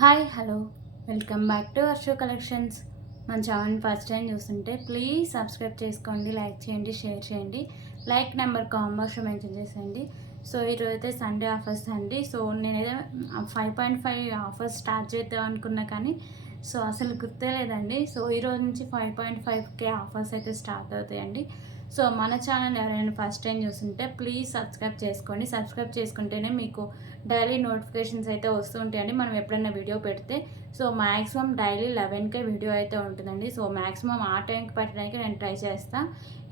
Hi hello welcome back to Varsho collections. మన channel first time చూస్తుంటే please subscribe చేసుకోండి, like చేయండి, షేర్ చేయండి. లైక్ నెంబర్ కాంబోస్లో మెన్షన్ చేసేయండి. సో ఈరోజు అయితే సండే ఆఫర్స్ అండి. సో నేనైతే 5.5 ఆఫర్స్ స్టార్ట్ చేద్దాం అనుకున్నా కానీ సో అసలు గుర్తే లేదండి. సో ఈరోజు నుంచి 5.5K ఆఫర్స్ అయితే స్టార్ట్ అవుతాయండి. సో మన ఛానల్ ఎవరైనా ఫస్ట్ టైం చూస్తుంటే ప్లీజ్ సబ్స్క్రైబ్ చేసుకోండి. సబ్స్క్రైబ్ చేసుకుంటేనే మీకు డైలీ నోటిఫికేషన్స్ అయితే వస్తూ ఉంటాయండి మనం ఎప్పుడైనా వీడియో పెడితే. So maximum daily 11K video అయితే ఉంటుందండి. సో మ్యాక్సిమం ఆ టైంకి పెట్టడానికి నేను ట్రై చేస్తాను.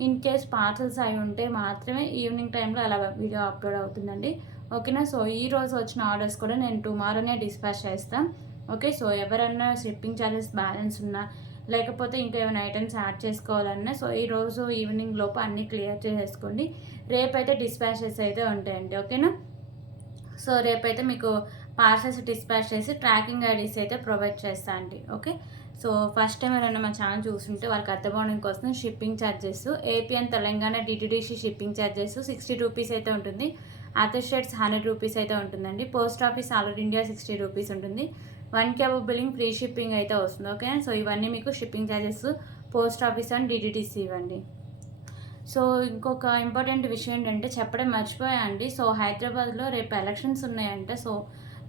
ఇన్ కేస్ పార్సల్స్ అవి ఉంటే మాత్రమే ఈవినింగ్ టైంలో అలా వీడియో అప్లోడ్ అవుతుందండి. ఓకేనా. సో ఈ రోజు వచ్చిన ఆర్డర్స్ కూడా నేను టుమారోనే డిస్పాచ్ చేస్తాను. ఓకే. సో ఎవరన్నా షిప్పింగ్ ఛార్జెస్ బ్యాలెన్స్ ఉన్నా లేకపోతే ఇంకా ఏమైనా ఐటమ్స్ యాడ్ చేసుకోవాలన్నా సో ఈరోజు ఈవినింగ్ లోపు అన్నీ క్లియర్ చేసేసుకోండి. రేపైతే డిస్పాచెస్ అయితే ఉంటాయండి. ఓకేనా. సో రేపైతే మీకు పార్సల్స్ డిస్పాచ్ చేసి ట్రాకింగ్ ఐడీస్ అయితే ప్రొవైడ్ చేస్తా అండి. ఓకే. సో ఫస్ట్ టైం ఎవరైనా మా ఛానల్ చూస్తుంటే వాళ్ళకి అర్థమవడం కోసం shipping charges AP and Telangana DTDC shipping charges 60 rupees అయితే ఉంటుంది. అదర్ స్టేట్స్ 100 రూపీస్ అయితే ఉంటుందండి. Post office all over India 60 rupees ఉంటుంది. 1K బిల్లింగ్ ఫ్రీ షిప్పింగ్ అయితే వస్తుంది. ఓకే. సో ఇవన్నీ మీకు shipping charges post office and DTDC ఇవ్వండి. సో ఇంకొక ఇంపార్టెంట్ విషయం ఏంటంటే చెప్పడం మర్చిపోయా అండి. సో హైదరాబాద్లో రేపు ఎలక్షన్స్ ఉన్నాయంట. సో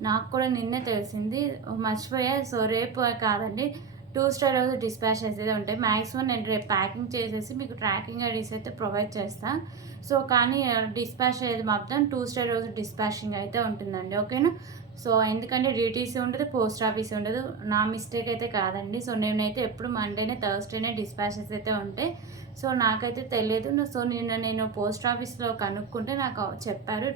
నాకు కూడా నిన్నే తెలిసింది, మర్చిపోయా. సో రేపు కాదండి, ట్యూస్డే రోజు డిస్పాచ్ అయితే ఉంటాయి. మ్యాక్సిమం నేను రేపు ప్యాకింగ్ చేసేసి మీకు ట్రాకింగ్ ఐడీస్ అయితే ప్రొవైడ్ చేస్తాను. సో కానీ డిస్పాచ్ అయ్యేది మాత్రం ట్యూస్డే రోజు డిస్పాచింగ్ అయితే ఉంటుందండి. ఓకేనా. సో ఎందుకంటే డిటీసీ ఉండదు, పోస్ట్ ఆఫీస్ ఉండదు. నా మిస్టేక్ అయితే కాదండి. సో నేనైతే ఎప్పుడు మండేనే థర్స్డేనే డిస్పాచెస్ అయితే ఉంటాయి. సో నాకైతే తెలియదు. సో నేను పోస్ట్ ఆఫీస్లో కనుక్కుంటే నాకు చెప్పారు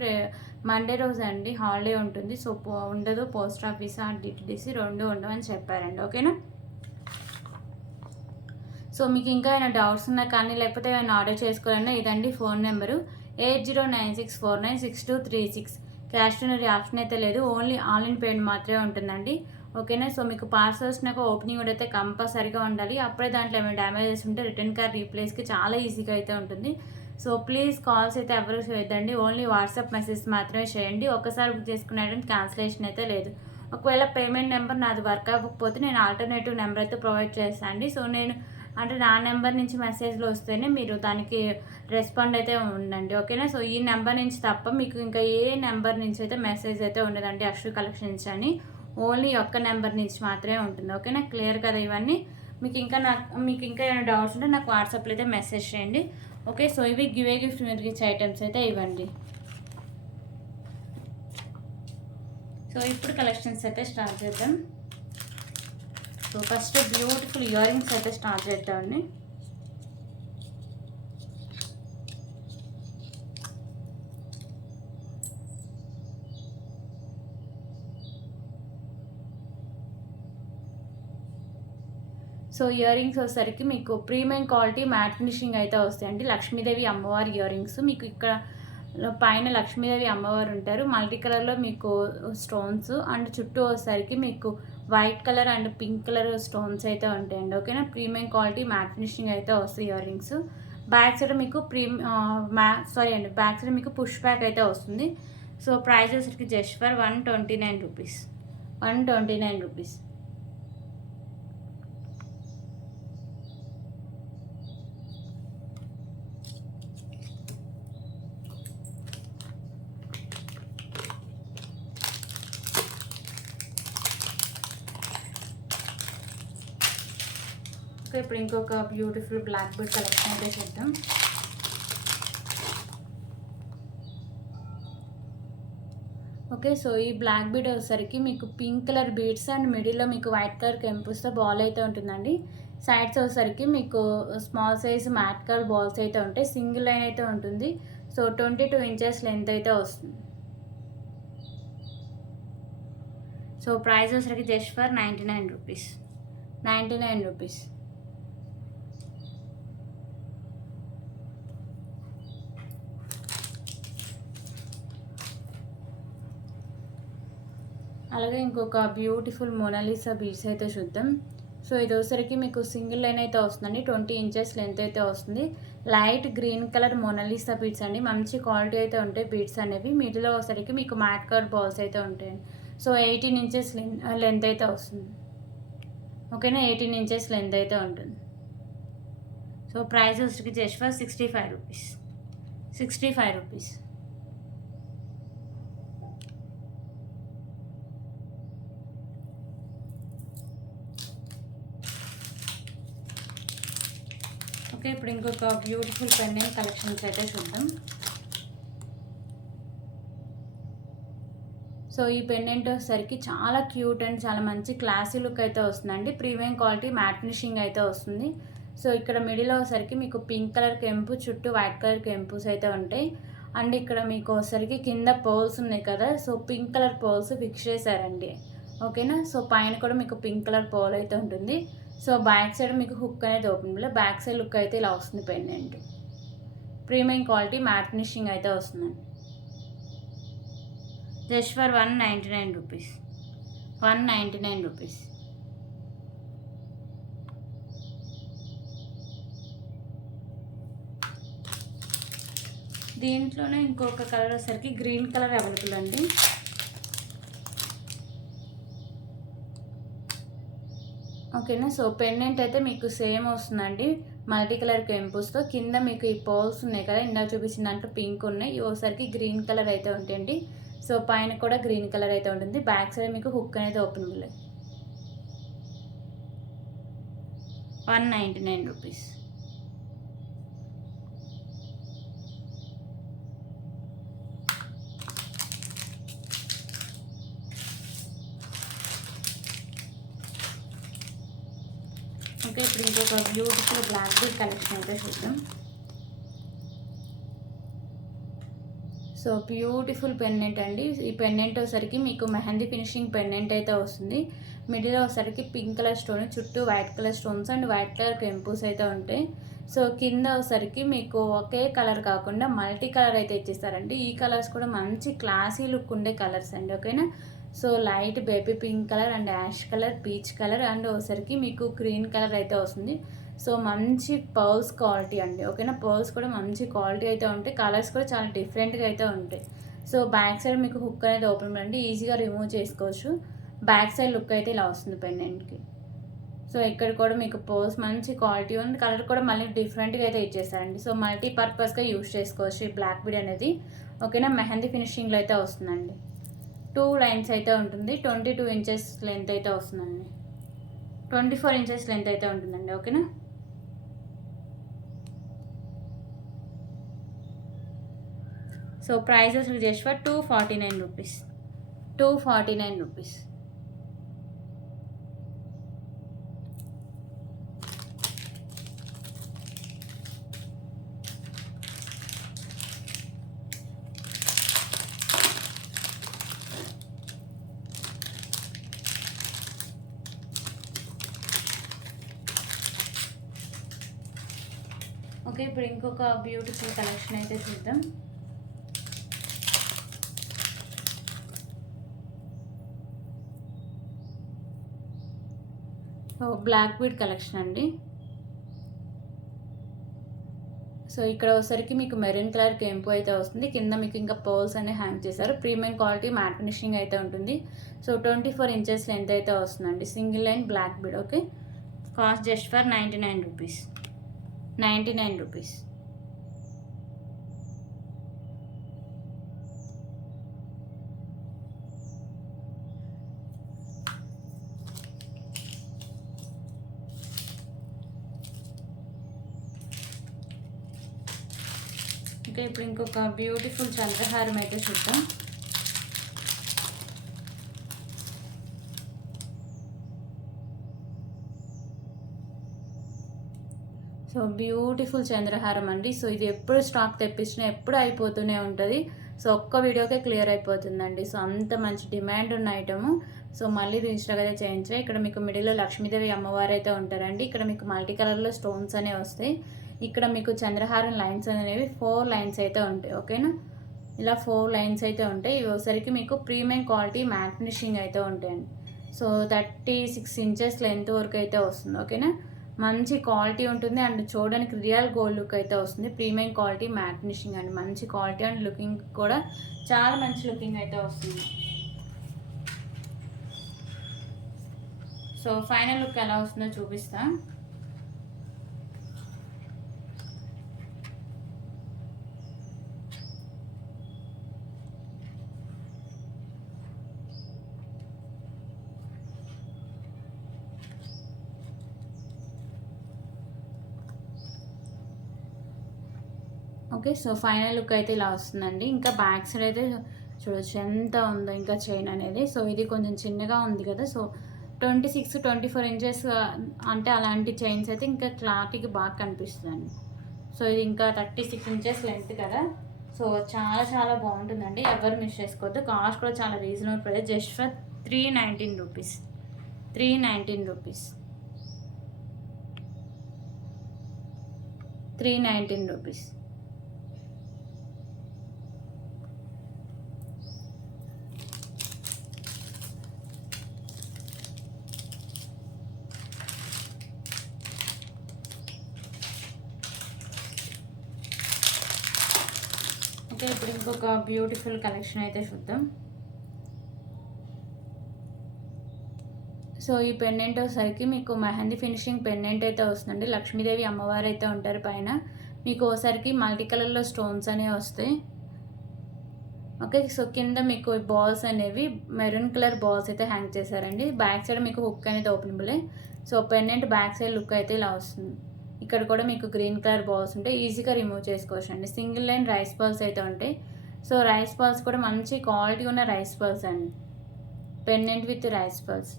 మండే రోజు అండి హాలిడే ఉంటుంది. సో ఉండదు పోస్ట్ ఆఫీస్ అండ్ డిటీడీసీ రెండు ఉండవని చెప్పారండి. ఓకేనా. సో మీకు ఇంకా ఏమైనా డౌట్స్ ఉన్నా కానీ లేకపోతే ఏమైనా ఆర్డర్ చేసుకోవాలన్నా ఇదండి phone number 8096496236. Cash delivery option అయితే లేదు, ఓన్లీ ఆన్లైన్ పేమెంట్ మాత్రమే ఉంటుందండి. ఓకేనా. సో మీకు పార్సల్స్ నాకు ఓపెనింగ్ కూడా అయితే కంపల్సరీగా ఉండాలి. అప్పుడే దాంట్లో ఏమైనా డ్యామేజెస్ ఉంటే రిటర్న్ కార్డ్ రీప్లేస్కి చాలా ఈజీగా అయితే ఉంటుంది. సో ప్లీజ్ కాల్స్ అయితే ఎవరు చేయొద్దండి, ఓన్లీ వాట్సాప్ మెసేజ్ మాత్రమే చేయండి. ఒకసారి బుక్ చేసుకునేటువంటి క్యాన్సిలేషన్ అయితే లేదు. ఒకవేళ పేమెంట్ నెంబర్ నాది వర్క్ అవ్వకపోతే నేను ఆల్టర్నేటివ్ నెంబర్ అయితే ప్రొవైడ్ చేస్తాను అండి. సో నేను అంటే నా నెంబర్ నుంచి మెసేజ్లు వస్తేనే మీరు దానికి రెస్పాండ్ అయితే ఉండండి. ఓకేనా. సో ఈ నెంబర్ నుంచి తప్ప మీకు ఇంకా ఏ నెంబర్ నుంచి అయితే మెసేజ్ అయితే ఉండదండి అక్షు కలెక్షన్స్ అని. ఓన్లీ ఒక్క నెంబర్ నుంచి మాత్రమే ఉంటుంది. ఓకేనా. క్లియర్ కదా ఇవన్నీ. మీకు ఇంకా ఏమైనా డౌట్స్ ఉంటే నాకు వాట్సాప్లో అయితే మెసేజ్ చేయండి. ఓకే. సో ఇవి గివే గిఫ్ట్ మీరు ఇచ్చే ఐటమ్స్ అయితే ఇవ్వండి. సో ఇప్పుడు కలెక్షన్స్ అయితే స్టార్ట్ చేద్దాం. So first beautiful ear rings అయితే స్టార్ట్ చేద్దామండి. సో ఇయర్ రింగ్స్ వచ్చేసరికి మీకు ప్రీమియం క్వాలిటీ మ్యాట్ ఫినిషింగ్ అయితే వస్తాయండి. లక్ష్మీదేవి అమ్మవారి ఇయర్ రింగ్స్ మీకు ఇక్కడ పైన లక్ష్మీదేవి అమ్మవారు ఉంటారు. మల్టీ కలర్లో మీకు స్టోన్స్ అండ్ చుట్టూ వచ్చేసరికి మీకు white colour and pink colour stones అయితే ఉంటాయండి. ఓకేనా. ప్రీమియం క్వాలిటీ మ్యాట్ ఫినిషింగ్ అయితే వస్తాయి ఇయర్ రింగ్స్. బ్యాక్ సైడ్ మీకు బ్యాక్ సైడ్ మీకు పుష్ బ్యాక్ అయితే వస్తుంది. సో ప్రైస్ వచ్చేసరికి just for 129 rupees. 129 rupees. Okay. ఇప్పుడు ఇంకొక బ్యూటిఫుల్ బ్లాక్ బీడ్ కలెక్షన్ అయితే చూద్దాం. ఓకే. సో ఈ బ్లాక్ బీడ్ వచ్చేసరికి మీకు పింక్ కలర్ బీడ్స్ అండ్ మిడిల్లో మీకు వైట్ కలర్ కెంపుస్తో బాల్ అయితే ఉంటుందండి. సైడ్స్ వచ్చేసరికి మీకు small size mat colour balls అయితే ఉంటాయి. సింగిల్ లైన్ అయితే ఉంటుంది. సో 22 ఇంచెస్ లెంత్ అయితే వస్తుంది. సో ప్రైస్ వచ్చేసరికి జస్ట్ ఫర్ 99 రూపీస్. 99 రూపీస్. అలాగే ఇంకొక బ్యూటిఫుల్ మోనాలిసా బీడ్స్ అయితే చూద్దాం. సో ఇది వచ్చేసరికి మీకు సింగిల్ లైన్ అయితే వస్తుందండి. 20 ఇంచెస్ లెంత్ అయితే వస్తుంది. Light green colour Mona Lisa beads అండి. మంచి క్వాలిటీ అయితే ఉంటాయి బీడ్స్ అనేవి. మిడిల్లో వచ్చేసరికి మీకు మ్యాట్ కలర్ బాల్స్ అయితే ఉంటాయండి. సో 18 ఇంచెస్ లెంత్ అయితే వస్తుంది. ఓకేనా, 18 ఇంచెస్ లెంత్ అయితే ఉంటుంది. సో ప్రైస్ వచ్చి just for 65 rupees. 65 rupees. Okay, ఇప్పుడు ఇంకొక బ్యూటిఫుల్ పెండెంట్ కలెక్షన్స్ అయితే చూద్దాం. సో ఈ పెండెంట్ వచ్చేసరికి చాలా క్యూట్ అండ్ చాలా మంచి క్లాసీ లుక్ అయితే వస్తుందండి. ప్రీమియం క్వాలిటీ మ్యాట్ ఫినిషింగ్ అయితే వస్తుంది. సో ఇక్కడ మిడిల్ వచ్చేసరికి మీకు పింక్ కలర్ కెంపు, చుట్టూ వైట్ కలర్ కెంపుస్ అయితే ఉంటాయి. అండ్ ఇక్కడ మీకు వచ్చేసరికి కింద పర్ల్స్ ఉన్నాయి కదా, so pink colour pearls fix చేశారండి. ఓకేనా, సో పైన కూడా మీకు పింక్ కలర్ పర్ల్ అయితే ఉంటుంది. సో బ్యాక్ సైడ్ మీకు హుక్ అనేది ఓపెన్ బ్యాక్ సైడ్ లుక్ అయితే ఇలా వస్తుంది pendant. Premium quality matte finishing అయితే వస్తుందండి. Just for 199 rupees. 199 రూపీస్. దీంట్లోనే ఇంకొక కలర్ వచ్చేసరికి గ్రీన్ కలర్ అవైలబుల్ అండి. ఓకేనా, సో పెండెంట్ అయితే మీకు సేమ్ వస్తుందండి, మల్టీ కలర్ కెంపుస్తో. కింద మీకు ఈ పర్ల్స్ ఉన్నాయి కదా, ఇందాక చూపించిన దాంట్లో పింక్ ఉన్నాయి, ఇవోసరికి గ్రీన్ కలర్ అయితే ఉంటాయండి. సో పైన కూడా గ్రీన్ కలర్ అయితే ఉంటుంది. బ్యాక్ సైడ్ మీకు హుక్ అనేది ఓపెన్ ఉంది. 199 రూపీస్. ఓకే, ఇప్పుడు ఇంకొక బ్యూటిఫుల్ బ్లాక్ బీడ్ కలెక్షన్ అయితే చూద్దాం. సో బ్యూటిఫుల్ పెండెంట్ అండి. ఈ పెండెంట్ వచ్చేసరికి మీకు మెహందీ ఫినిషింగ్ పెండెంట్ అయితే వస్తుంది. మిడిల్ వచ్చేసరికి పింక్ కలర్ స్టోన్, చుట్టూ white colour stones and white colour కెంపుస్ అయితే ఉంటాయి. సో కింద వచ్చేసరికి మీకు ఒకే కలర్ కాకుండా మల్టీ కలర్ అయితే ఇచ్చేస్తారండి. ఈ కలర్స్ కూడా మంచి క్లాసీ లుక్ ఉండే కలర్స్ అండి. ఓకేనా, so light baby pink colour and ash colour, peach colour and వచ్చేసరికి మీకు గ్రీన్ కలర్ అయితే వస్తుంది. సో మంచి పర్ల్స్ క్వాలిటీ అండి. ఓకేనా, పర్ల్స్ కూడా మంచి క్వాలిటీ అయితే ఉంటాయి. కలర్స్ కూడా చాలా డిఫరెంట్గా అయితే ఉంటాయి. సో బ్యాక్ సైడ్ మీకు హుక్ అనేది ఓపెన్ అండి, ఈజీగా రిమూవ్ చేసుకోవచ్చు. బ్యాక్ సైడ్ లుక్ అయితే ఇలా వస్తుంది పెండెంట్కి. సో ఇక్కడ కూడా మీకు పర్ల్స్ మంచి క్వాలిటీ ఉంది. కలర్ కూడా మళ్ళీ డిఫరెంట్గా అయితే ఇచ్చేస్తారండి. సో మల్టీపర్పస్గా యూజ్ చేసుకోవచ్చు ఈ బ్లాక్ బీడ్ అనేది. ఓకేనా, మెహందీ ఫినిషింగ్లో అయితే వస్తుందండి. 2 లైన్స్ అయితే ఉంటుంది. 22 ఇంచెస్ లెంత్ అయితే వస్తుందండి. 24 ఇంచెస్ లెంత్ అయితే ఉంటుందండి. ఓకేనా, so prices just for 249 rupees. 249 rupees. Okay, ఇప్పుడు ఇంకొక బ్యూటిఫుల్ కలెక్షన్ అయితే చూద్దాం. బ్లాక్ బీడ్ కలెక్షన్ అండి. సో ఇక్కడ వచ్చేసరికి మీకు మెరూన్ కలర్ కెంపు అయితే వస్తుంది. కింద మీకు ఇంకా పర్ల్స్ అనేవి హ్యాంగ్ చేశారు. ప్రీమియం క్వాలిటీ మ్యాట్ ఫినిషింగ్ అయితే ఉంటుంది. సో 24 ఇంచెస్ లెంత్ అయితే వస్తుందండి. Single line black bead. Okay, cost just for 99 rupees. 99 rupees. Okay, ఇప్పుడు ఇంకొక బ్యూటిఫుల్ చంద్రహారం అయితే చూద్దాం. సో బ్యూటిఫుల్ చంద్రహారం అండి. సో ఇది ఎప్పుడు స్టాక్ తెప్పించినా ఎప్పుడు అయిపోతూనే ఉంటుంది. సో ఒక్క వీడియోకే క్లియర్ అయిపోతుందండి. సో అంత మంచి డిమాండ్ ఉన్న ఐటము. సో మళ్ళీ రిజిస్టర్ అయితే చేయించే. ఇక్కడ మీకు మిడిల్లో లక్ష్మీదేవి అమ్మవారు అయితే ఉంటారండి. ఇక్కడ మీకు మల్టీ కలర్లో స్టోన్స్ అనేవి వస్తాయి. ఇక్కడ మీకు చంద్రహారం లైన్స్ అనేవి 4 లైన్స్ అయితే ఉంటాయి. ఓకేనా, ఇలా 4 లైన్స్ అయితే ఉంటాయి. ఇవి ఒకసారికి మీకు ప్రీమియం క్వాలిటీ మ్యాట్ ఫినిషింగ్ అయితే ఉంటాయండి. సో 36 ఇంచెస్ లెంత్ వరకు అయితే వస్తుంది. ఓకేనా, మంచి క్వాలిటీ ఉంటుంది అండ్ చూడడానికి రియల్ గోల్డ్ లుక్ అయితే వస్తుంది. ప్రీమియం క్వాలిటీ మ్యాట్ ఫినిషింగ్ అండి. మంచి క్వాలిటీ అండ్ లుకింగ్ కూడా చాలా మంచి లుకింగ్ అయితే వస్తుంది. సో ఫైనల్ లుక్ ఎలా వస్తుందో చూపిస్తా. ఓకే, సో ఫైనల్ లుక్ అయితే ఇలా వస్తుందండి. ఇంకా బ్యాక్ సైడ్ అయితే చూడొచ్చు ఎంత ఉందో ఇంకా చైన్ అనేది. సో ఇది కొంచెం చిన్నగా ఉంది కదా, సో 26-24 ఇంచెస్ అంటే అలాంటి చైన్స్ అయితే ఇంకా క్లారిటీకి బాగా కనిపిస్తుందండి. సో ఇది ఇంకా 36 ఇంచెస్ లెంత్ కదా, సో చాలా చాలా బాగుంటుందండి. ఎవరు మిస్ చేసుకోవద్దు. కాస్ట్ కూడా చాలా reasonable price, just for 319 rupees. 319 rupees. 319 rupees. Okay, ఇప్పుడు ఇంకొక బ్యూటిఫుల్ కలెక్షన్ అయితే చూద్దాం. సో ఈ పెండెంట్ వచ్చేసరికి మీకు మెహందీ ఫినిషింగ్ పెండెంట్ అయితే వస్తుందండి. లక్ష్మీదేవి అమ్మవారు అయితే ఉంటారు పైన. మీకు ఒకసారికి మల్టీ కలర్లో స్టోన్స్ అనేవి వస్తాయి. ఓకే, సో కింద మీకు బాల్స్ అనేవి మెరూన్ కలర్ బాల్స్ అయితే హ్యాంగ్ చేశారండి. బ్యాక్ సైడ్ మీకు హుక్ అనేది ఓపెనబులే. So pendant back side look అయితే ఇలా వస్తుంది. ఇక్కడ కూడా మీకు గ్రీన్ కలర్ బాల్స్ ఉంటాయి, ఈజీగా రిమూవ్ చేసుకోవచ్చు అండి. సింగిల్ లైన్ రైస్ బాల్స్ అయితే ఉంటాయి. సో రైస్ బాల్స్ కూడా మంచి క్వాలిటీ ఉన్న రైస్ బాల్స్ అండి. Pendant with rice balls.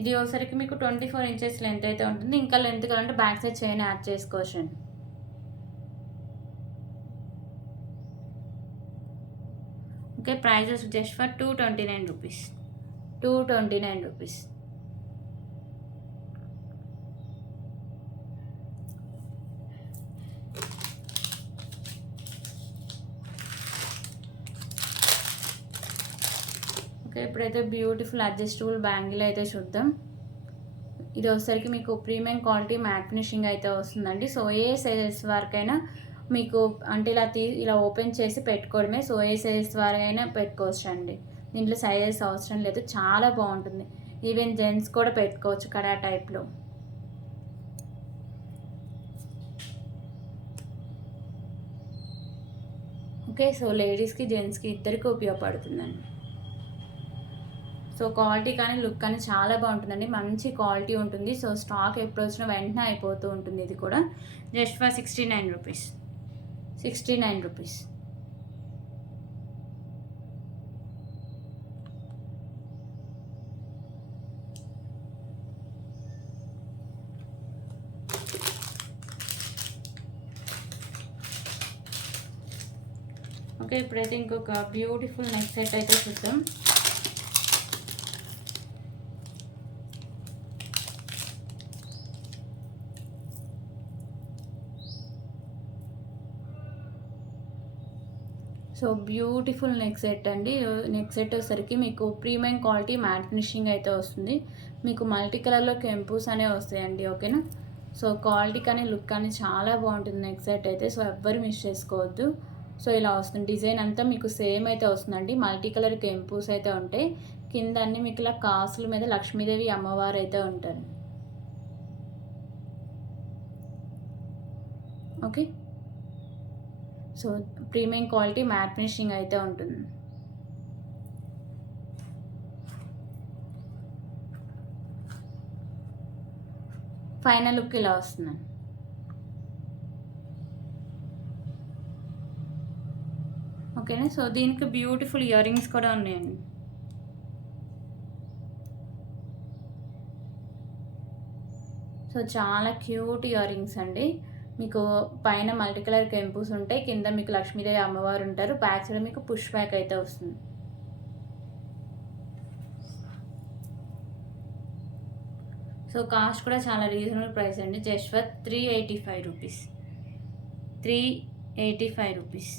ఇది ఒకసారికి మీకు 24 ఇంచెస్ లెంత్ అయితే ఉంటుంది. ఇంకా లెంత్ కావాలంటే బ్యాక్ సైడ్ చైన్ యాడ్ చేసుకోవచ్చు అండి. Okay, prices just for 229 rupees. 229 rupees. Okay, ఇప్పుడైతే బ్యూటిఫుల్ అడ్జస్టబుల్ బ్యాంగిల్ అయితే చూద్దాం. ఇది వచ్చేసరికి మీకు ప్రీమియం క్వాలిటీ మ్యాట్ ఫినిషింగ్ అయితే వస్తుందండి. సో ఏ సైజెస్ వరకైనా మీకు అంటే ఇలా ఓపెన్ చేసి పెట్టుకోవడమే. సో ఏ సైజెస్ వరకైనా పెట్టుకోవచ్చు అండి. దీంట్లో సైజెస్ అవసరం లేదు, చాలా బాగుంటుంది. ఈవెన్ జెంట్స్ కూడా పెట్టుకోవచ్చు కడా టైప్లో. ఓకే, సో లేడీస్కి జెంట్స్కి ఇద్దరికి ఉపయోగపడుతుందండి. సో క్వాలిటీ కానీ లుక్ కానీ చాలా బాగుంటుందండి. మంచి క్వాలిటీ ఉంటుంది. సో స్టాక్ ఎప్పుడు వచ్చినా వెంటనే అయిపోతూ ఉంటుంది. ఇది కూడా just for 69 rupees. 69 rupees. Okay, ఇప్పుడైతే ఇంకొక బ్యూటిఫుల్ నెక్ సెట్ అయితే చూద్దాం. సో బ్యూటిఫుల్ నెక్ సెట్ అండి. నెక్ సెట్ వచ్చేసరికి మీకు ప్రీమియం క్వాలిటీ మ్యాట్ ఫినిషింగ్ అయితే వస్తుంది. మీకు మల్టీ కలర్లో కెంపూస్ అనేవి వస్తాయండి. ఓకేనా, సో క్వాలిటీ కానీ లుక్ కానీ చాలా బాగుంటుంది నెక్ సెట్ అయితే. సో ఎవ్వరు మిస్ చేసుకోవద్దు. సో ఇలా వస్తుంది. డిజైన్ అంతా మీకు సేమ్ అయితే వస్తుందండి. మల్టీ కలర్ కెంపూస్ అయితే ఉంటాయి. కింద అన్ని మీకు ఇలా కాసుల మీద లక్ష్మీదేవి అమ్మవారు అయితే ఉంటారు. Okay, so premium quality matte finishing అయితే ఉంటుంది. ఫైనల్ లుక్ ఇలా వస్తుంది. ఓకేనా, సో దీనికి బ్యూటిఫుల్ ఇయర్ రింగ్స్ కూడా ఉన్నాయండి. సో చాలా క్యూట్ ఇయర్ రింగ్స్ అండి. మీకు పైన మల్టీ కలర్ కెంపూస్ ఉంటాయి, కింద మీకు లక్ష్మీదేవి అమ్మవారు ఉంటారు, బ్యాక్ సైడ్ మీకు పుష్ బ్యాక్ అయితే వస్తుంది. సో కాస్ట్ కూడా చాలా రీజనబుల్ ప్రైస్ అండి. Just for 385 rupees. 385 rupees.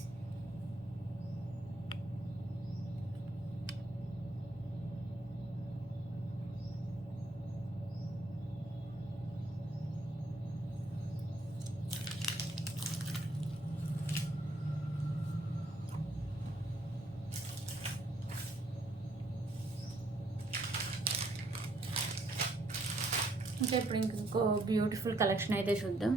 Okay, ఇప్పుడు ఇంకో బ్యూటిఫుల్ కలెక్షన్ అయితే చూద్దాం.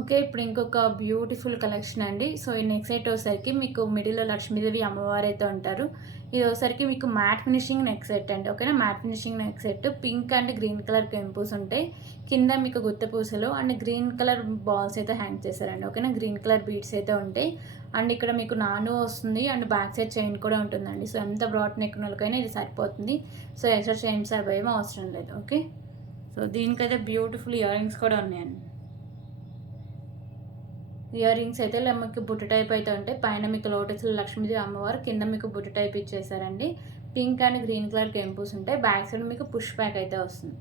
ఓకే, ఇప్పుడు ఇంకొక బ్యూటిఫుల్ కలెక్షన్ అండి. సో ఈ నెక్స్ట్ సెట్ వచ్చేసరికి మీకు మిడిల్లో లక్ష్మీదేవి అమ్మవారు అయితే ఉంటారు. ఇది వచ్చేసరికి మీకు మ్యాట్ ఫినిషింగ్ నెక్ సెట్ అండి. ఓకేనా, matte finishing neck set pink and green colour కెంపుస్ ఉంటాయి. కింద మీకు గుత్త పూసలు అండ్ గ్రీన్ కలర్ బాల్స్ అయితే హ్యాంగ్ చేశారండి. ఓకేనా, గ్రీన్ కలర్ బీడ్స్ అయితే ఉంటాయి. అండ్ ఇక్కడ మీకు నాను వస్తుంది అండ్ బ్యాక్ సైడ్ చైన్ కూడా ఉంటుందండి. సో ఎంత బ్రాడ్ నెక్ వాళ్ళకైనా ఇది సరిపోతుంది. సో ఎక్స్ట్రా చైన్స్ అవి ఏమీ అవసరం లేదు. ఓకే, సో దీనికైతే బ్యూటిఫుల్ ఇయర్ రింగ్స్ కూడా ఉన్నాయండి. ఇయర్ రింగ్స్ అయితే మీకు బుట్ట టైప్ అయితే ఉంటాయి. పైన మీకు లోటస్లో లక్ష్మీదేవి అమ్మవారు, కింద మీకు బుట్ట టైప్ ఇచ్చేసారండి. పింక్ అండ్ గ్రీన్ కలర్ కెంపుస్ ఉంటాయి. బ్యాక్ సైడ్ మీకు పుష్ బ్యాక్ అయితే వస్తుంది.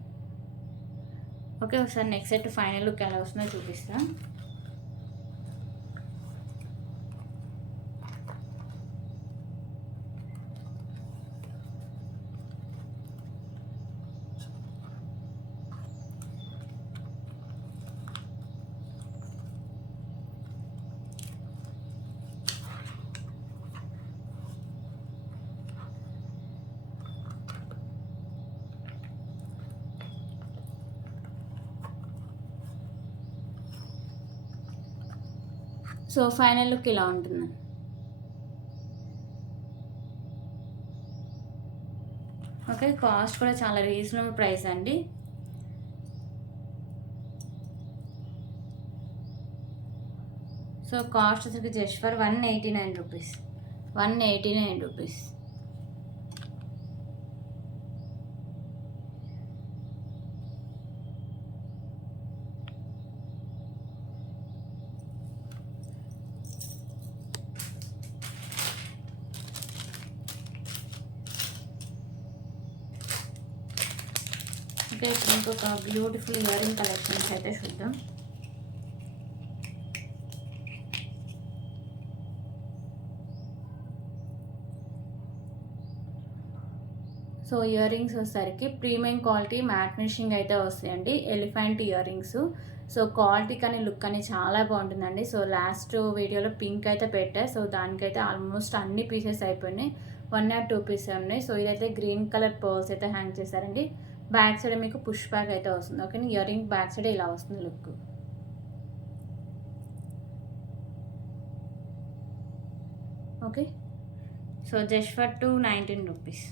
ఓకే, ఒకసారి నెక్స్ట్ సెట్ ఫైనల్ లుక్ ఎలా వస్తుందో చూపిస్తాను. సో ఫైనల్ లుక్ ఇలా ఉంటుంది. ఓకే, కాస్ట్ కూడా చాలా రీజనబుల్ ప్రైస్ అండి. సో కాస్ట్ వచ్చేసరికి just for 189 rupees. 189 rupees. Okay, ఇప్పుడు ఇంకొక బ్యూటిఫుల్ ఇయర్ రింగ్ కలెక్షన్స్ అయితే చూద్దాం. సో ఇయర్ రింగ్స్ వచ్చేసరికి ప్రీమియం క్వాలిటీ మ్యాట్ ఫినిషింగ్ అయితే వస్తాయండి. Elephant ear rings. So quality కానీ లుక్ కానీ చాలా బాగుంటుందండి. సో లాస్ట్ వీడియోలో పింక్ అయితే పెట్టా. సో దానికైతే ఆల్మోస్ట్ అన్ని పీసెస్ అయిపోయినాయి. 1 or 2 పీసెస్ ఉన్నాయి. సో ఇదైతే గ్రీన్ కలర్ పర్ల్స్ అయితే హ్యాంగ్ చేశారండి. బ్యాక్ సైడ్ మీకు పుష్ బ్యాక్ అయితే వస్తుంది. Okay, ear ring back side ఇలా వస్తుంది look. Okay, so just for 219 rupees.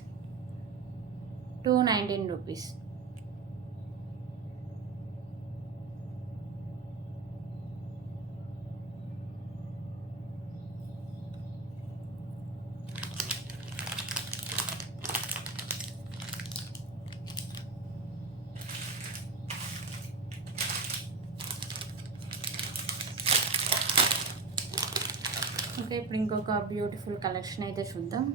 219 rupees. Okay, ఇప్పుడు ఇంకొక బ్యూటిఫుల్ కలెక్షన్ అయితే చూద్దాం.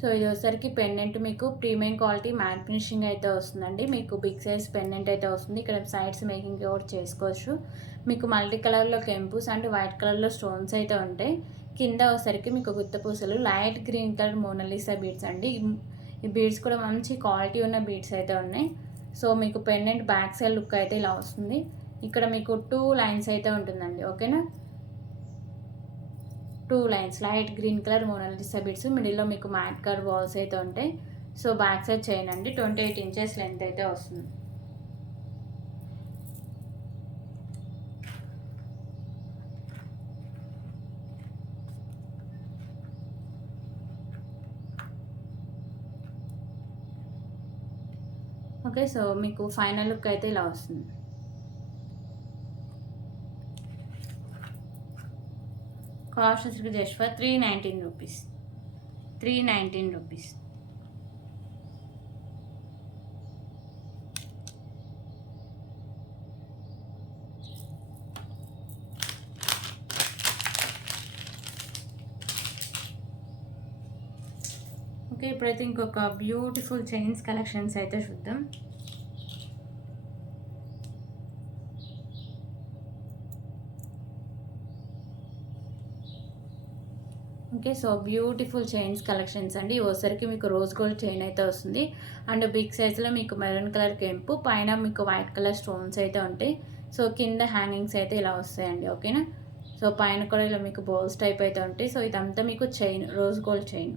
సో ఇది వచ్చేసరికి పెండెంట్ మీకు ప్రీమియం క్వాలిటీ మ్యాట్ ఫినిషింగ్ అయితే వస్తుందండి. మీకు బిగ్ సైజ్ పెండెంట్ అయితే వస్తుంది. ఇక్కడ సైడ్స్ మేకింగ్ కూడా చేసుకోవచ్చు. మీకు మల్టీ కలర్లో కెంపుస్ అండ్ వైట్ కలర్లో స్టోన్స్ అయితే ఉంటాయి. కింద వచ్చేసరికి మీకు గుత్త పూసలు light green colour Mona Lisa beads అండి. ఈ బీడ్స్ కూడా మంచి క్వాలిటీ ఉన్న బీడ్స్ అయితే ఉన్నాయి. సో మీకు పెండెంట్ బ్యాక్ సైడ్ లుక్ అయితే ఇలా వస్తుంది. ఇక్కడ మీకు 2 లైన్స్ అయితే ఉంటుందండి. ఓకేనా, 2 lines light green colour Mona Lisa beads, మిడిల్లో మీకు మ్యాట్ కలర్ బాల్స్ అయితే ఉంటాయి. సో బ్యాక్ సైడ్ చైన్ అండి. 28 ఇంచెస్ లెంత్ అయితే వస్తుంది. ఓకే, సో మీకు ఫైనల్ లుక్ అయితే ఇలా వస్తుంది. కాస్ట్ వచ్చేసరికి just for 319 rupees. 319 rupees. Okay, ఇప్పుడైతే ఇంకొక బ్యూటిఫుల్ చైన్స్ కలెక్షన్స్ అయితే చూద్దాం. Okay, so beautiful chains collections అండి. ఓసరికి మీకు రోజ్ గోల్డ్ చైన్ అయితే వస్తుంది. అండ్ బిగ్ సైజ్లో మీకు మెరూన్ కలర్ కెంపు, పైన మీకు వైట్ కలర్ స్టోన్స్ అయితే ఉంటాయి. సో కింద హ్యాంగింగ్స్ అయితే ఇలా వస్తాయండి. ఓకేనా, సో పైన కూడా ఇలా మీకు బౌల్స్ టైప్ అయితే ఉంటాయి. సో ఇదంతా మీకు chain, rose gold chain.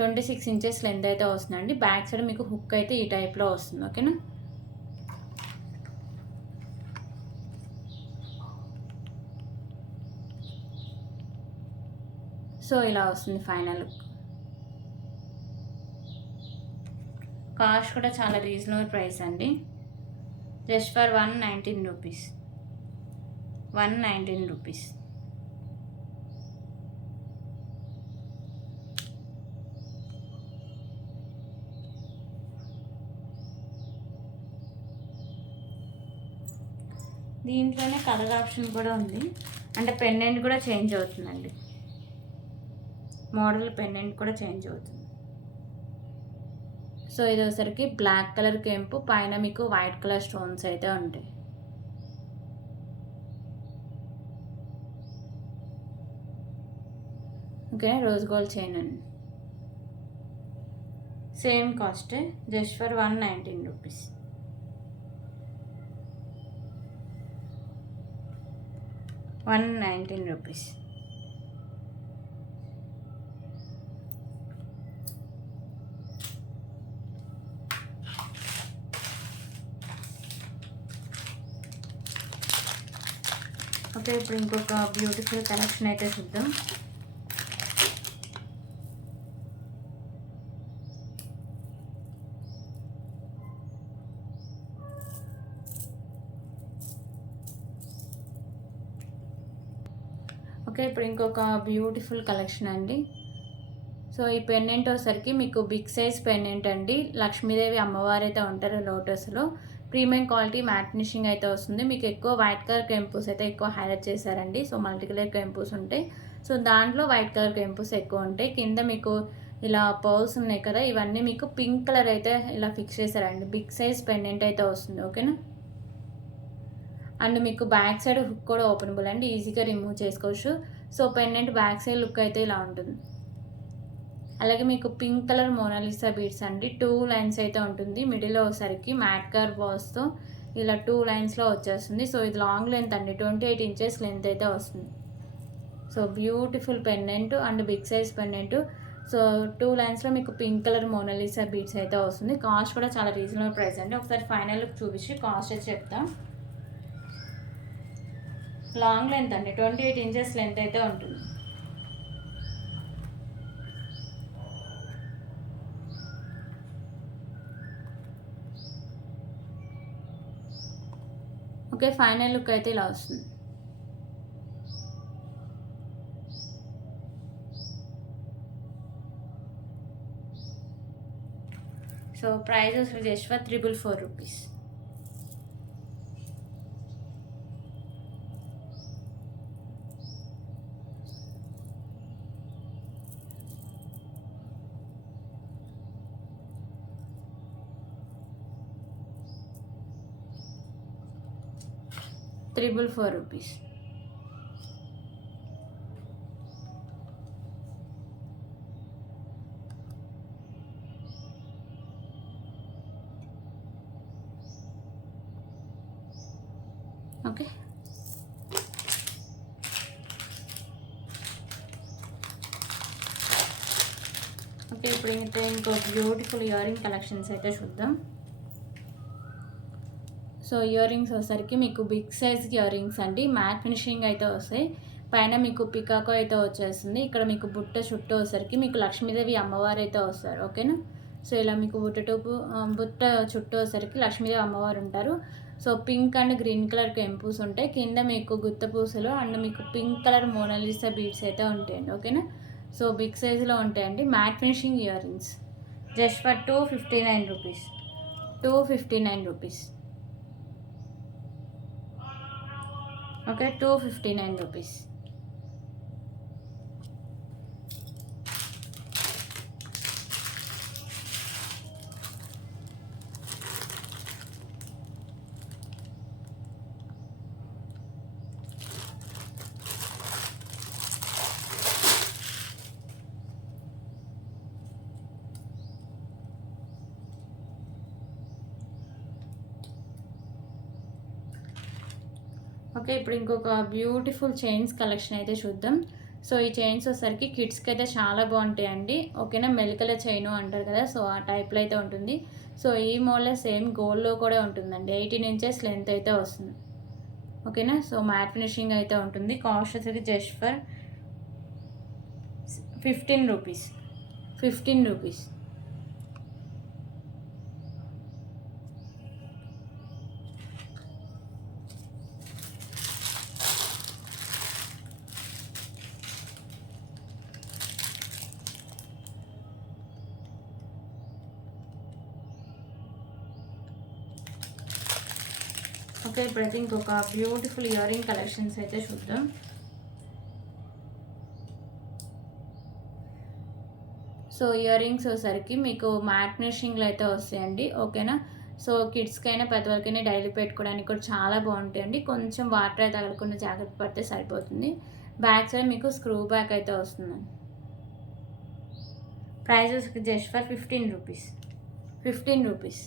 26 inches length అయితే వస్తుందండి. బ్యాక్ సైడ్ మీకు హుక్ అయితే ఈ టైప్లో వస్తుంది. ఓకేనా. సో ఇలా వస్తుంది ఫైనల్ లుక్. కాస్ట్ కూడా చాలా రీజనబుల్ ప్రైస్ అండి. Just for 119 rupees. 119 రూపీస్. దీంట్లోనే కలర్ ఆప్షన్ కూడా ఉంది. అంటే పెండెంట్ కూడా చేంజ్ అవుతుందండి. మోడల్ పెండెంట్ కూడా చేంజ్ అవుతుంది. సో ఇది వచ్చేసరికి బ్లాక్ కలర్ కెంపు, పైన మీకు వైట్ కలర్ స్టోన్స్ అయితే ఉంటాయి. ఓకే. రోజ్ గోల్డ్ చైన్ అండి. సేమ్ కాస్టే, జస్ట్ ఫర్ 119 రూపీస్. ₹119. ఓకే. ఇప్పుడు ఇంకొక బ్యూటిఫుల్ కలెక్షన్ అయితే చూద్దాం. ఓకే. ఇప్పుడు ఇంకొక బ్యూటిఫుల్ కలెక్షన్ అండి. సో ఈ పెండెంట్ వచ్చేసరికి మీకు బిగ్ సైజ్ పెండెంట్ అండి. లక్ష్మీదేవి అమ్మవారు అయితే ఉంటారు లోటస్లో. ప్రీమియం క్వాలిటీ మ్యాట్ ఫినిషింగ్ అయితే వస్తుంది. మీకు ఎక్కువ వైట్ కలర్ కెంపుస్ అయితే ఎక్కువ హైలైట్ చేశారండి. సో మల్టీ కలర్ కెంపుస్ ఉంటాయి. సో దాంట్లో వైట్ కలర్ కెంపుస్ ఎక్కువ ఉంటాయి. కింద మీకు ఇలా పర్ల్స్ ఉన్నాయి కదా, ఇవన్నీ మీకు పింక్ కలర్ అయితే ఇలా ఫిక్స్ చేశారండి. బిగ్ సైజ్ పెండెంట్ అయితే వస్తుంది. ఓకేనా. అండ్ మీకు బ్యాక్ సైడ్ హుక్ కూడా ఓపెనబుల్ అండి, ఈజీగా రిమూవ్ చేసుకోవచ్చు. So pendant back side look అయితే ఇలా ఉంటుంది. అలాగే మీకు పింక్ కలర్ మోనాలిసా బీడ్స్ అండి. 2 లైన్స్ అయితే ఉంటుంది. మిడిల్లో ఒకసారికి మ్యాట్ కలర్ బాల్స్తో ఇలా 2 లైన్స్లో వచ్చేస్తుంది. సో ఇది లాంగ్ లెంత్ అండి, 28 ఇంచెస్ లెంత్ అయితే వస్తుంది. So beautiful pendant and big size pendant. So 2 లైన్స్లో మీకు పింక్ కలర్ మోనాలిసా బీడ్స్ అయితే వస్తుంది. కాస్ట్ కూడా చాలా రీజనబుల్ ప్రైస్ అండి. ఒకసారి ఫైనల్ లుక్ చూపించి కాస్ట్ అయితే చెప్తాం. లాంగ్ లెంత్ అండి, 28 ఇంచెస్ లెంత్ అయితే ఉంటుంది. ఓకే. ఫైనల్ లుక్ అయితే ఇలా వస్తుంది. సో ప్రైస్ వచ్చి just for 444 rupees. ₹444. Okay. Okay. ఇప్పుడు ఇంకో బ్యూటిఫుల్ ఇయర్ రింగ్ కలెక్షన్స్ అయితే చూద్దాం. సో ఇయర్ రింగ్స్ వచ్చేసరికి మీకు బిగ్ సైజ్ ఇయర్ రింగ్స్ అండి. మ్యాట్ ఫినిషింగ్ అయితే వస్తాయి. పైన మీకు పికాకో అయితే వచ్చేస్తుంది. ఇక్కడ మీకు బుట్ట చుట్టూ వచ్చేసరికి మీకు లక్ష్మీదేవి అమ్మవారు అయితే వస్తారు. ఓకేనా. సో ఇలా మీకు బుట్ట చుట్టూ వచ్చేసరికి లక్ష్మీదేవి అమ్మవారు ఉంటారు. So pink and green colour కెంపుస్ ఉంటాయి. కింద మీకు గుత్త పూసలు అండ్ మీకు పింక్ కలర్ మోనాలిసా బీడ్స్ అయితే ఉంటాయండి. ఓకేనా. సో బిగ్ సైజులో ఉంటాయండి. Matte finishing ear rings just for 259 rupees. 259 rupees. Okay. 259 rupees. Okay. ఇప్పుడు ఇంకొక బ్యూటిఫుల్ చైన్స్ కలెక్షన్ అయితే చూద్దాం. సో ఈ చైన్స్ వచ్చేసరికి కిడ్స్కి అయితే చాలా బాగుంటాయండి. ఓకేనా, మెలికల చైన్ అంటారు కదా, సో ఆ టైప్లో అయితే ఉంటుంది. సో ఈ మోడల్ సేమ్ గోల్డ్లో కూడా ఉంటుందండి. 18 ఇంచెస్ లెంత్ అయితే వస్తుంది. ఓకేనా, సో మ్యాట్ ఫినిషింగ్ అయితే ఉంటుంది. కాస్ట్ వచ్చేసి just for 15 rupees. 15 rupees. Okay, ఇప్పుడైతే ఇంకొక బ్యూటిఫుల్ ఇయర్ రింగ్ కలెక్షన్స్ అయితే చూద్దాం. సో ఇయర్ రింగ్స్ వచ్చేసరికి మీకు మ్యాట్ ఫినిషింగ్లో అయితే వస్తాయండి. ఓకేనా, సో కిడ్స్కైనా పెద్దవాళ్ళకైనా డైలీ పెట్టుకోవడానికి కూడా చాలా బాగుంటాయండి. కొంచెం వాటర్ అయితే తగలకుండా జాగ్రత్త పడితే సరిపోతుంది. బ్యాక్ సైడ్ మీకు స్క్రూ బ్యాక్ అయితే వస్తుంది. Prices just for 15 rupees. 15 rupees.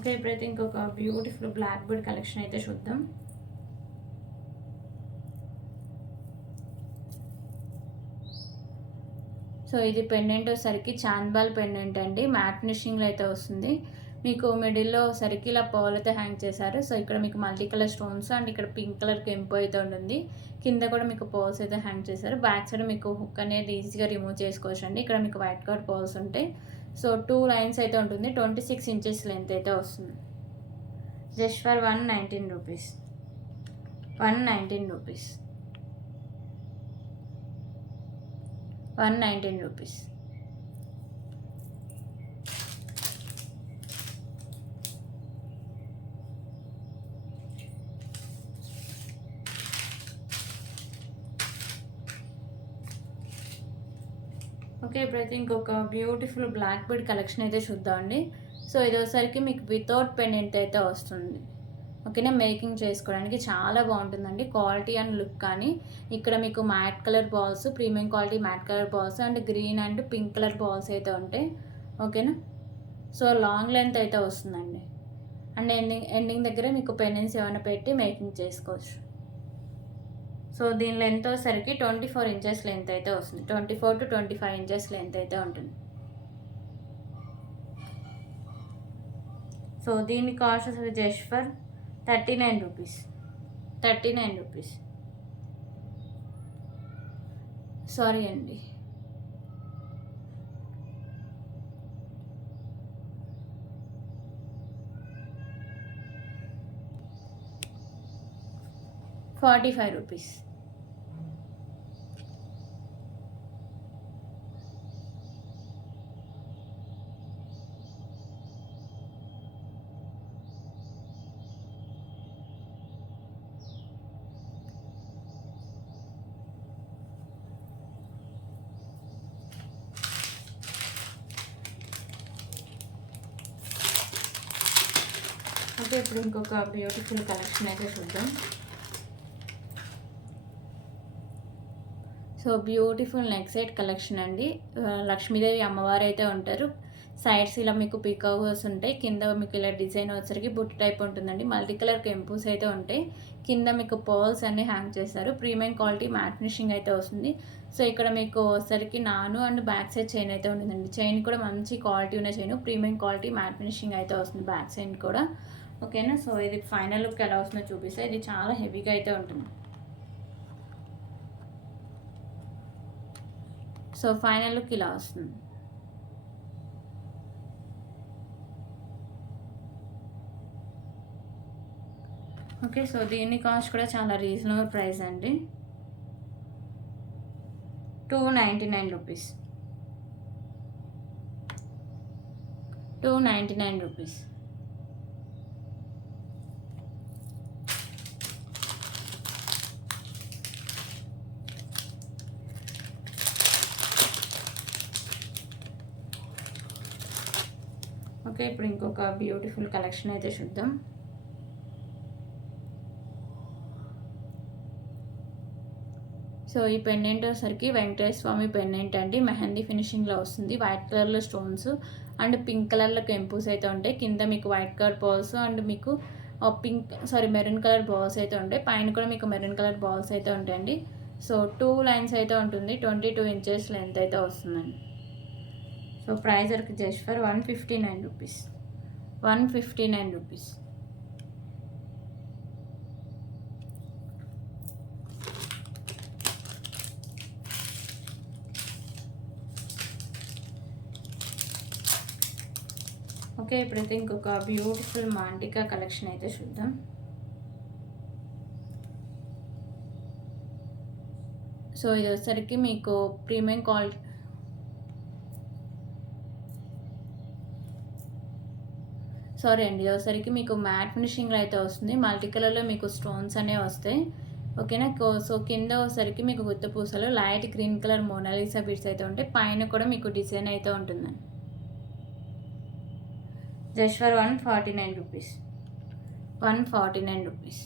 Okay, ఇప్పుడైతే ఇంకొక బ్యూటిఫుల్ బ్లాక్ బర్డ్ కలెక్షన్ అయితే చూద్దాం. సో ఇది పెండెంట్ వచ్చేసరికి చాంద్బాల్ పెండెంట్ అండి. మ్యాట్ ఫినిషింగ్లో అయితే వస్తుంది. మీకు మిడిల్లో సరికి ఇలా పర్ల్ అయితే హ్యాంగ్ చేశారు. సో ఇక్కడ మీకు మల్టీ కలర్ స్టోన్స్ అండ్ ఇక్కడ పింక్ కలర్ కెంపు అయితే ఉంటుంది. కింద కూడా మీకు పర్ల్స్ అయితే హ్యాంగ్ చేశారు. బ్యాక్ సైడ్ మీకు హుక్ అనేది ఈజీగా రిమూవ్ చేసుకోవచ్చు అండి. ఇక్కడ మీకు వైట్ కలర్ పర్ల్స్ ఉంటాయి. సో 2 లైన్స్ అయితే ఉంటుంది. 26 ఇంచెస్ లెంత్ అయితే వస్తుంది. Just for 119 rupees. 119 rupees. 119 rupees. Okay, ఇప్పుడైతే ఇంకొక బ్యూటిఫుల్ బ్లాక్ బర్డ్ కలెక్షన్ అయితే చూద్దామండి. సో ఇది వచ్చేసరికి మీకు వితౌట్ పెండెంట్ అయితే వస్తుంది. ఓకేనా, మేకింగ్ చేసుకోవడానికి చాలా బాగుంటుందండి. క్వాలిటీ అండ్ లుక్ కానీ ఇక్కడ మీకు mat colour balls, premium quality matte colour balls and green and pink colour balls అయితే ఉంటాయి. ఓకేనా, సో లాంగ్ లెంత్ అయితే వస్తుందండి. అండ్ ఎండింగ్ దగ్గర మీకు పెండెంట్స్ ఏమైనా పెట్టి మేకింగ్ చేసుకోవచ్చు. సో దీని లెంత్ వచ్చేసరికి 24 ఇంచెస్ లెంత్ అయితే వస్తుంది. 24 to 25 ఇంచెస్ లెంత్ అయితే ఉంటుంది. సో దీని కాస్ట్ వచ్చేసి just for 39 rupees. 39 rupees. Sorry అండి. ₹45 రూపీస్. ఓకే, ఇప్పుడు ఇంకొక బ్యూటిఫుల్ కలెక్షన్ అయితే చూద్దాం. So beautiful neck set collection అండి. లక్ష్మీదేవి అమ్మవారు అయితే ఉంటారు. సైడ్స్ ఇలా మీకు పీకాక్స్ ఉంటాయి. కింద మీకు ఇలా డిజైన్ వచ్చరికి బుట్ట టైప్ ఉంటుందండి. మల్టీ కలర్ కెంపుస్ అయితే ఉంటాయి. కింద మీకు పర్ల్స్ అన్ని హ్యాంగ్ చేస్తారు. ప్రీమియం క్వాలిటీ మ్యాట్ ఫినిషింగ్ అయితే వస్తుంది. సో ఇక్కడ మీకు వచ్చరికి నాను అండ్ బ్యాక్ సైడ్ చైన్ అయితే ఉంటుందండి. చైన్ కూడా మంచి క్వాలిటీ ఉన్న chain, premium quality matte finishing అయితే వస్తుంది బ్యాక్ సైడ్ కూడా. ఓకేనా, సో ఇది ఫైనల్ లుక్ ఎలా వస్తుందో చూపిస్తే ఇది చాలా హెవీగా అయితే ఉంటుంది. సో ఫైనల్ లుక్ ఇలా వస్తుంది. ఓకే, సో దీని కాస్ట్ కూడా చాలా రీజనబుల్ ప్రైస్ అండి. 299 రూపీస్. 299 రూపీస్. ఓకే, ఇప్పుడు ఇంకొక బ్యూటిఫుల్ కలెక్షన్ అయితే చూద్దాం. సో ఈ పెండెంట్ వచ్చేసరికి వెంకటేశ్వర స్వామి పెండెంట్ అండి, మెహందీ ఫినిషింగ్లో వస్తుంది. వైట్ కలర్లో స్టోన్స్ అండ్ పింక్ కలర్లో కెంపుస్ అయితే ఉంటాయి. కింద మీకు వైట్ కలర్ బాల్స్ అండ్ మీకు మెరూన్ కలర్ బాల్స్ అయితే ఉంటాయి. పైన కూడా మీకు మెరూన్ కలర్ బాల్స్ అయితే ఉంటాయండి. సో 2 లైన్స్ అయితే ఉంటుంది. 22 ఇంచెస్ లెంత్ అయితే వస్తుందండి. సో ప్రైస్ వరకు just for 159 rupees. 159 rupees. Okay, ఇప్పుడైతే ఇంకొక బ్యూటిఫుల్ మాంటికా కలెక్షన్ అయితే చూద్దాం. సో ఇది వచ్చేసరికి మీకు ప్రీమియం క్వాలిటీ, ఇది వచ్చేసరికి మీకు మ్యాట్ ఫినిషింగ్లో అయితే వస్తుంది. మల్టీ కలర్లో మీకు స్టోన్స్ అనేవి వస్తాయి. ఓకేనా. సో కింద వచ్చేసరికి మీకు గుత్త పూసలు light green colour Mona Lisa beads అయితే ఉంటాయి. పైన కూడా మీకు డిజైన్ అయితే ఉంటుందండి. Just for 149 rupees. 149 rupees.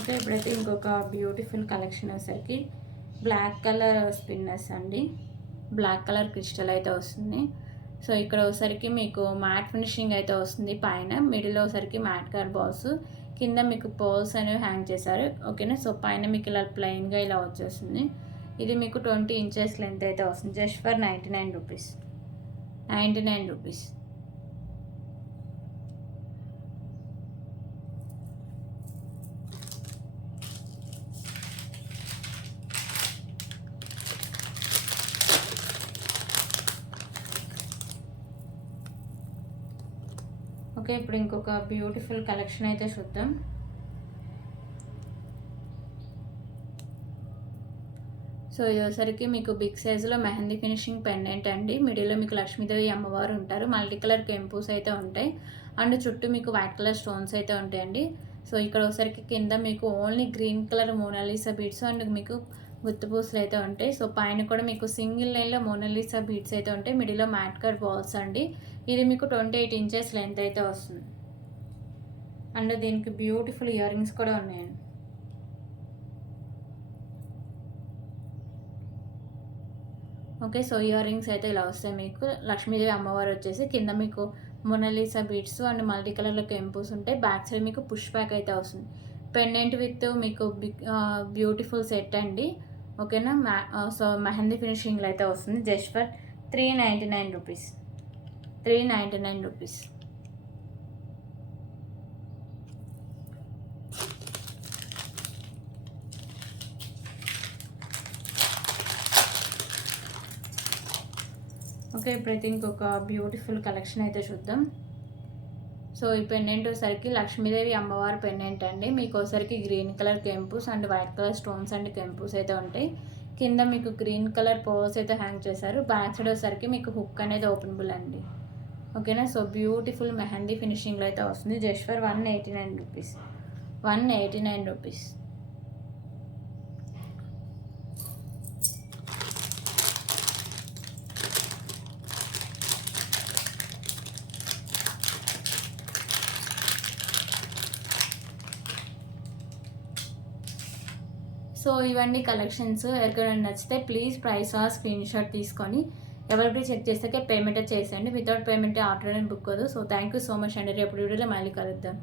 Okay, ఇప్పుడైతే ఇంకొక బ్యూటిఫుల్ కలెక్షన్ వచ్చేసరికి బ్లాక్ కలర్ స్పిన్నర్స్ అండి. బ్లాక్ కలర్ క్రిస్టల్ అయితే వస్తుంది. సో ఇక్కడ వచ్చేసరికి మీకు మ్యాట్ ఫినిషింగ్ అయితే వస్తుంది. పైన మిడిల్లో వచ్చేసరికి మ్యాట్ కలర్ బాల్స్, కింద మీకు పర్ల్స్ అనేవి హ్యాంగ్ చేశారు. ఓకేనా. సో పైన మీకు ఇలా ప్లెయిన్గా ఇలా వచ్చేస్తుంది. ఇది మీకు 20 ఇంచెస్ లెంత్ అయితే వస్తుంది. Just for 99 rupees. 99 rupees. Okay, ఇప్పుడు ఇంకొక బ్యూటిఫుల్ కలెక్షన్ అయితే చూద్దాం. సో ఇది వచ్చేసరికి మీకు బిగ్ సైజులో మెహందీ ఫినిషింగ్ పెండెంట్ అండి. మిడిల్లో మీకు లక్ష్మీదేవి అమ్మవారు ఉంటారు. మల్టీ కలర్ కెంపుస్ అయితే ఉంటాయి అండ్ చుట్టూ మీకు వైట్ కలర్ స్టోన్స్ అయితే ఉంటాయండి. సో ఇక్కడ వచ్చేసరికి కింద మీకు only green colour Mona Lisa beads and మీకు గుత్తుపూసలు అయితే ఉంటాయి. సో పైన కూడా మీకు సింగిల్ లైన్లో మోనాలిసా బీడ్స్ అయితే ఉంటాయి. మిడిల్లో మ్యాట్ కలర్ బాల్స్ అండి. ఇది మీకు 28 ఇంచెస్ లెంత్ అయితే వస్తుంది. అండ్ దీనికి బ్యూటిఫుల్ ఇయర్ రింగ్స్ కూడా ఉన్నాయండి. ఓకే, సో ఇయర్ రింగ్స్ అయితే ఇలా వస్తాయి. మీకు లక్ష్మీదేవి అమ్మవారు వచ్చేసి కింద మీకు మొనాలిసా బీడ్స్ అండ్ మల్టీ కలర్లో కెంపుస్ ఉంటాయి. బ్యాక్ సైడ్ మీకు పుష్ బ్యాక్ అయితే వస్తుంది. పెండెంట్ విత్ మీకు బ్యూటిఫుల్ సెట్ అండి. ఓకేనా. సో మెహందీ ఫినిషింగ్లో అయితే వస్తుంది. Just for 399 rupees. 399 rupees. Okay, ఇప్పుడైతే ఇంకొక బ్యూటిఫుల్ కలెక్షన్ అయితే చూద్దాం. సో ఈ పెండెంట్ వచ్చేసరికి లక్ష్మీదేవి అమ్మవారి పెండెంట్ అండి. మీకు వచ్చేసరికి గ్రీన్ కలర్ కెంపుస్ and white colour stones and కెంపుస్ అయితే ఉంటాయి. కింద మీకు గ్రీన్ కలర్ పర్ల్స్ అయితే హ్యాంగ్ చేశారు. బ్యాక్ సైడ్ వచ్చేసరికి మీకు హుక్ అనేది ఓపెనబుల్ అండి. ఓకేనా. సో బ్యూటిఫుల్ మెహందీ ఫినిషింగ్లో అయితే వస్తుంది. Just for 189 rupees. 189 rupees. So ఇవన్నీ కలెక్షన్స్. ఎవరికైనా నచ్చితే ప్లీజ్ ప్రైస్ ఆ స్క్రీన్ షాట్ తీసుకొని ఎవరికి చెక్ చేసాకే పేమెంట్ చేసేయండి. వితౌట్ పేమెంట్ ఆర్డర్ అని బుక్ అవ్వదు. So thank you so much అండి. రేపు వీడియోలో మళ్ళీ కలుద్దాం.